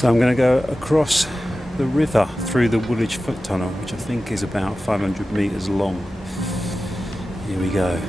So I'm going to go across the river through the Woolwich Foot Tunnel, which I think is about 500 metres long. Here we go.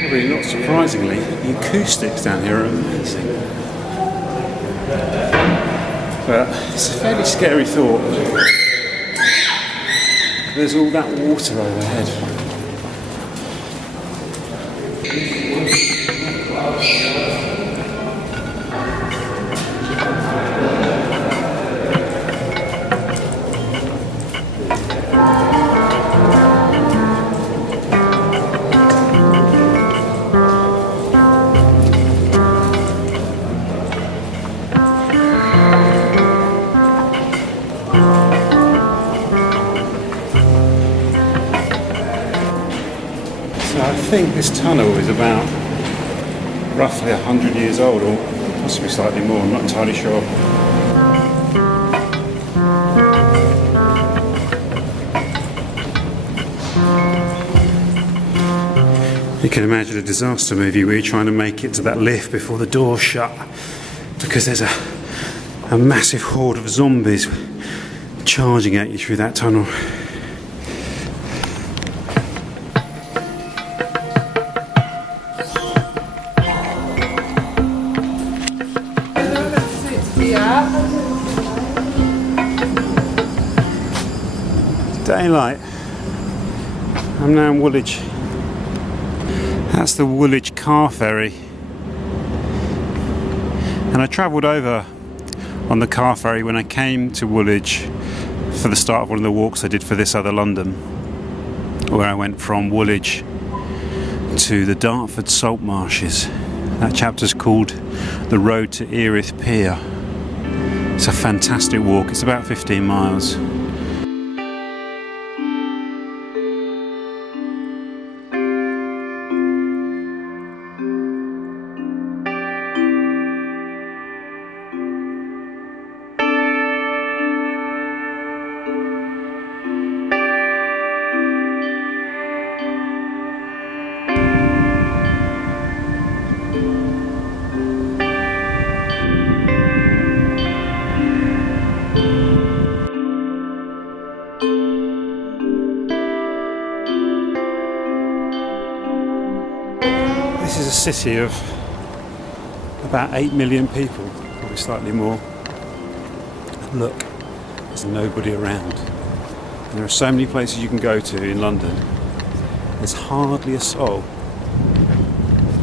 Probably not surprisingly, the acoustics down here are amazing. But it's a fairly scary thought. There's all that water overhead. I think this tunnel is about roughly 100 years old, or possibly slightly more, I'm not entirely sure. You can imagine a disaster movie where you're trying to make it to that lift before the door's shut, because there's a massive horde of zombies charging at you through that tunnel. Daylight. I'm now in Woolwich. That's the Woolwich car ferry. And I travelled over on the car ferry when I came to Woolwich for the start of one of the walks I did for This Other London, where I went from Woolwich to the Dartford salt marshes. That chapter's called The Road to Erith Pier. It's a fantastic walk. It's about 15 miles. This is a city of about 8 million people, probably slightly more. And look, there's nobody around. And there are so many places you can go to in London. There's hardly a soul.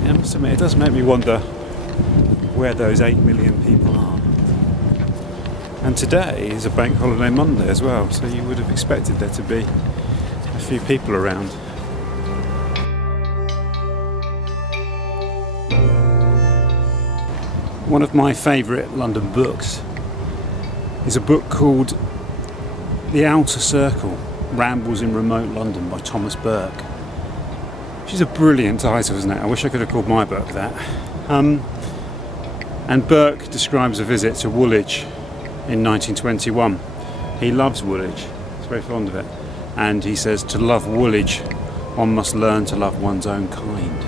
I must admit, it does make me wonder where those 8 million people are. And today is a bank holiday Monday as well, so you would have expected there to be a few people around. One of my favourite London books is a book called The Outer Circle, Rambles in Remote London by Thomas Burke. Which is a brilliant title, isn't it? I wish I could have called my book that. And Burke describes a visit to Woolwich in 1921. He loves Woolwich, he's very fond of it. And he says, to love Woolwich, one must learn to love one's own kind.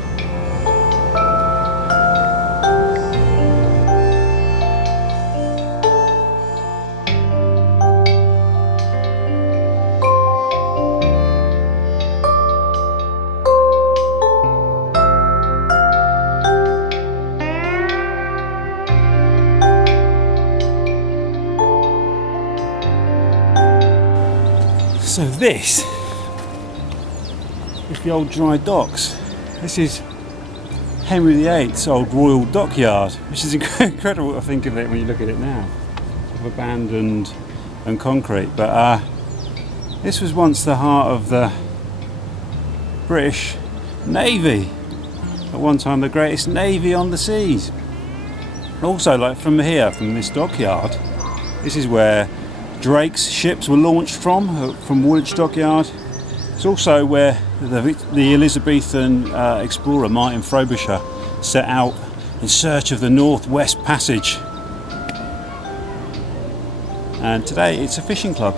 So this is the old dry docks. This is Henry VIII's old Royal Dockyard, which is incredible to think of it when you look at it now. Sort of abandoned and concrete, but this was once the heart of the British Navy. At one time the greatest navy on the seas. Also, like from here, from this dockyard, this is where Drake's ships were launched from Woolwich Dockyard. It's also where the Elizabethan explorer Martin Frobisher set out in search of the Northwest Passage. And today it's a fishing club.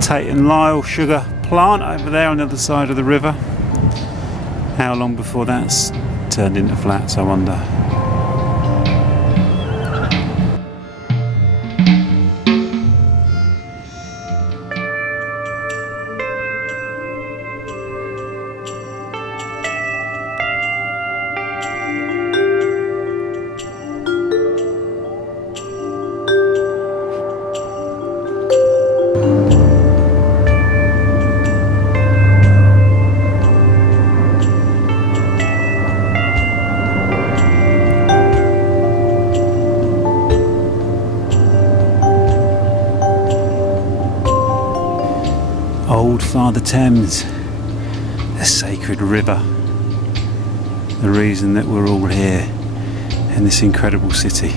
Tate and Lyle sugar plant over there on the other side of the river. How long before that's turned into flats, I wonder. Old Father Thames, the sacred river, the reason that we're all here in this incredible city.